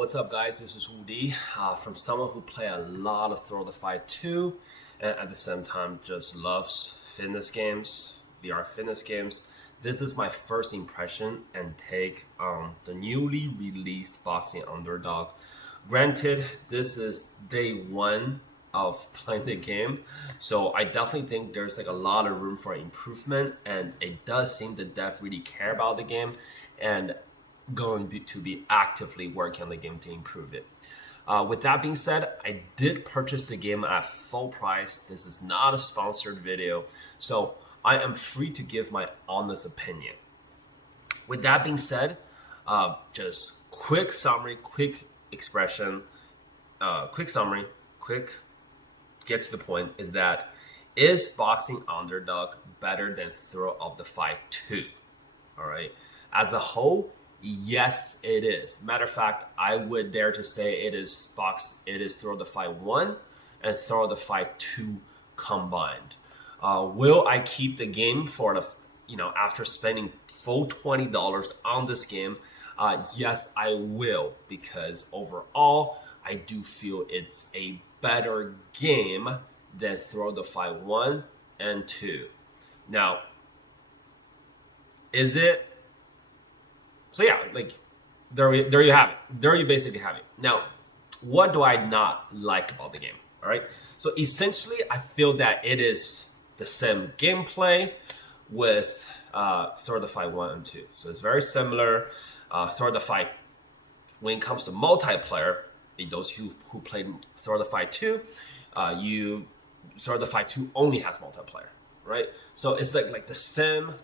what's up guys? This is Woody from someone who play a lot of Thrill of the Fight 2 and at the same time just loves fitness games, VR fitness games. This is my first impression and take on the newly released Boxing Underdog. Granted, this is day one of playing the game, so I definitely think there's like a lot of room for improvement, and it does seem the dev really care about the game and going to be actively working on the game to improve it. With that being said, I did purchase the game at full price. This is not a sponsored video, so I am free to give my honest opinion. With that being said, just quick summary, quick expression, quick summary, quick get to the point is that is Boxing Underdog better than Thrill of the Fight 2? All right, as a whole, yes, it is. Matter of fact, I would dare to say it is Thrill of the Fight 1 and Thrill of the Fight 2 combined. Will I keep the game for the, after spending full $20 on this game? Yes, I will, because overall, I do feel it's a better game than Thrill of the Fight 1 and 2. Now, is it? So yeah, like there you have it. There you basically have it. Now, what do I not like about the game? All right. So essentially, I feel that it is the same gameplay with Thrill of the Fight 1 and 2. So it's very similar. Thrill of the Fight, when it comes to multiplayer, those who played Thrill of the Fight 2, Thrill of the Fight 2 only has multiplayer, right? So it's like the same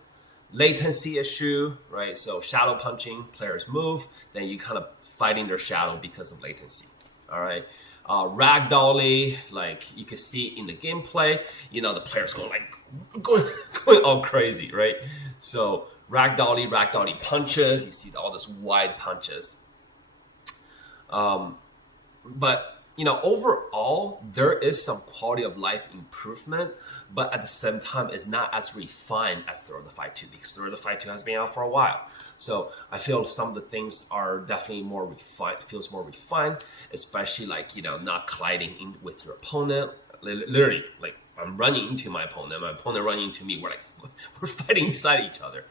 latency issue, right? So shadow punching, players move, then you kind of fighting their shadow because of latency. All right. Ragdolly, like you can see in the gameplay, the players going all crazy, right? So ragdolly punches, you see all those wide punches. But overall, there is some quality of life improvement, but at the same time, it's not as refined as Thrill of the Fight 2, because Thrill of the Fight 2 has been out for a while. So I feel some of the things are definitely more refined, feels more refined, especially not colliding in with your opponent. Literally, like I'm running into my opponent running into me. We're fighting inside each other,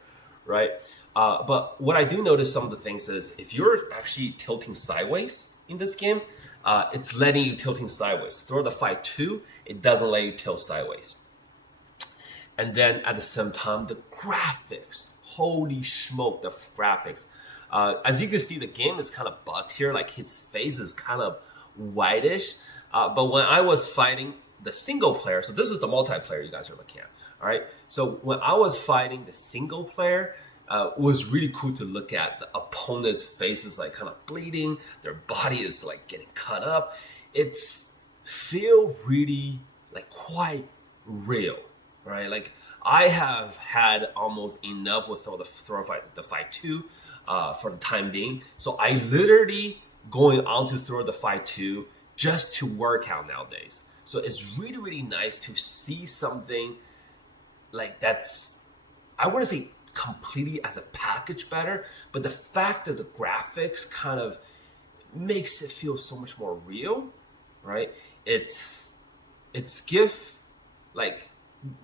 right? But what I do notice some of the things is if you're actually tilting sideways in this game, it's letting you tilting sideways. Thrill of the Fight 2, it doesn't let you tilt sideways. And then at the same time, the graphics, holy smoke, the graphics. As you can see, the game is kind of bugged here. Like his face is kind of whitish. But when I was fighting the single player, so this is the multiplayer you guys are looking at. All right. So when I was fighting the single player, it was really cool to look at. The opponent's face is like kind of bleeding. Their body is like getting cut up. It's feel really like quite real, right? Like I have had almost enough with Thrill of the Fight 2 for the time being. So I literally going on to Thrill of the Fight 2 just to work out nowadays. So it's really, really nice to see something like that's, I wouldn't say completely as a package better, but the fact that the graphics kind of makes it feel so much more real, right? It's give like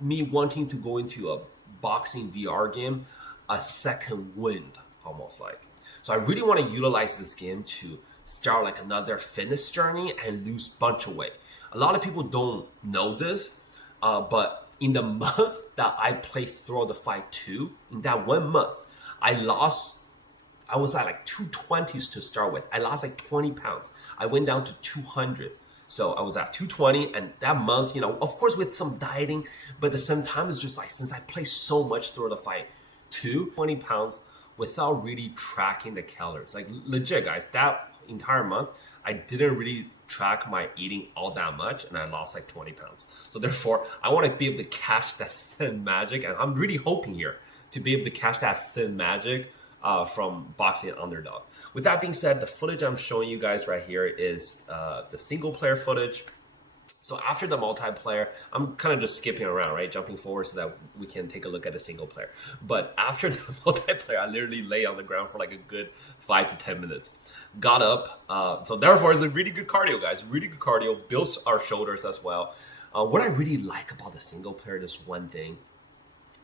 me wanting to go into a boxing VR game a second wind, almost like. So I really want to utilize this game to start like another fitness journey and lose bunch of weight. A lot of people don't know this, but in the month that I played Thrill of the Fight 2, in that 1 month, I was at like 220s to start with. I lost like 20 pounds. I went down to 200. So I was at 220, and that month, of course with some dieting, but at the same time, it's just like, since I play so much Thrill of the Fight 2, 20 pounds without really tracking the calories. Like legit guys, that entire month, I didn't really track my eating all that much, and I lost like 20 pounds. So therefore, I want to be able to catch that same magic, and I'm really hoping here to be able to catch that same magic from Boxing Underdog. With that being said, the footage I'm showing you guys right here is the single player footage. So after the multiplayer, I'm kind of just skipping around, right? Jumping forward so that we can take a look at the single player. But after the multiplayer, I literally lay on the ground for like a good 5 to 10 minutes. Got up. So therefore, it's a really good cardio, guys. Really good cardio. Builds our shoulders as well. What I really like about the single player, this one thing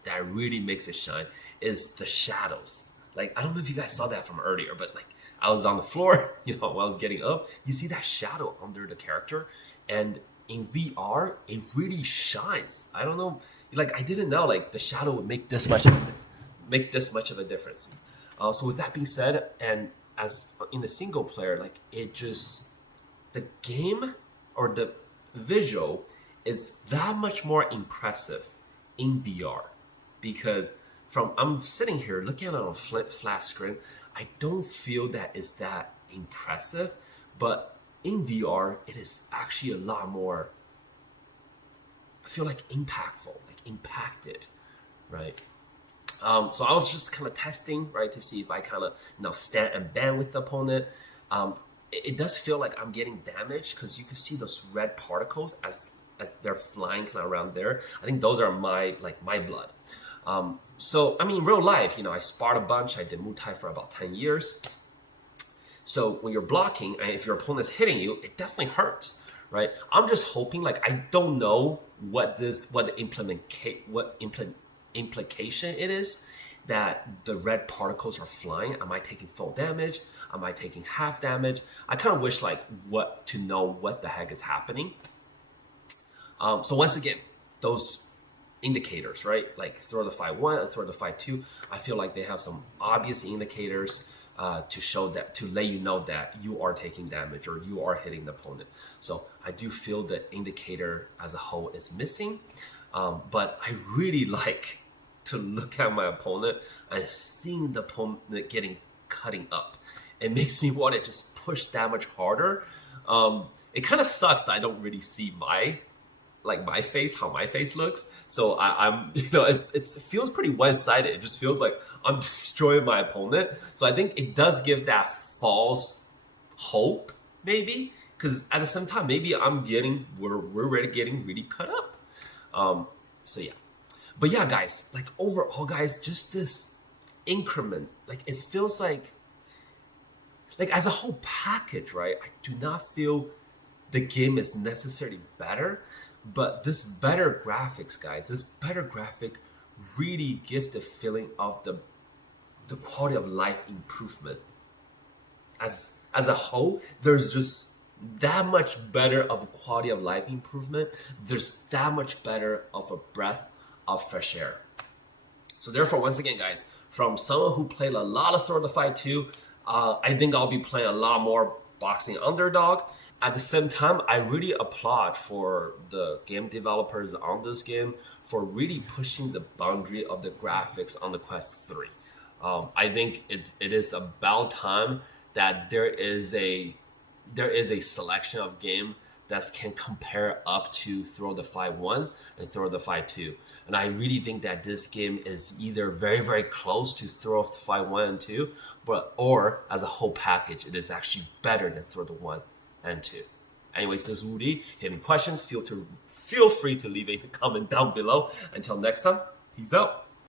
that really makes it shine is the shadows. Like, I don't know if you guys saw that from earlier, but like I was on the floor, while I was getting up, you see that shadow under the character, and in VR, it really shines. I don't know, like I didn't know like the shadow would make this much of a difference. So with that being said, and as in the single player, like the game or the visual is that much more impressive in VR because I'm sitting here looking at it on a flat screen, I don't feel that it's that impressive, but in VR, it is actually a lot more, I feel like impactful, like impacted, right? So I was just kind of testing, right, to see if I kind of, stand and bang with the opponent. It does feel like I'm getting damaged because you can see those red particles as they're flying kind of around there. I think those are my blood. So, I mean, in real life, I sparred a bunch. I did Muay Thai for about 10 years. So when you're blocking, and if your opponent's hitting you, it definitely hurts, right? I'm just hoping, like, I don't know what the implication it is that the red particles are flying. Am I taking full damage? Am I taking half damage? I kind of wish, like, to know what the heck is happening. So once again, those indicators, right? Like Thrill of the Fight 1 and Thrill of the Fight 2, I feel like they have some obvious indicators to let you know that you are taking damage or you are hitting the opponent. So I do feel that indicator as a whole is missing, but I really like to look at my opponent and seeing the opponent cutting up. It makes me want to just push that much harder. It kind of sucks that I don't really see how my face looks. So I'm it feels pretty one-sided. It just feels like I'm destroying my opponent. So I think it does give that false hope, maybe, because at the same time, maybe we're already getting really cut up. So yeah, but yeah, guys, like overall, guys, just this increment, like it feels like as a whole package, right? I do not feel the game is necessarily better. But this better graphics, guys, this better graphic really gives the feeling of the quality of life improvement. As a whole, there's just that much better of a quality of life improvement. There's that much better of a breath of fresh air. So therefore, once again, guys, from someone who played a lot of Thrill of the Fight 2, I think I'll be playing a lot more Boxing Underdog. At the same time, I really applaud for the game developers on this game for really pushing the boundary of the graphics on the Quest 3. I think it is about time that there is a selection of game that can compare up to Thrill of the Fight 1 and Thrill of the Fight 2. And I really think that this game is either very, very close to Thrill of the Fight 1 and 2, or as a whole package, it is actually better than Thrill of the 1 and 2. Anyways, this is Woody. If you have any questions, feel free to leave a comment down below. Until next time, peace out.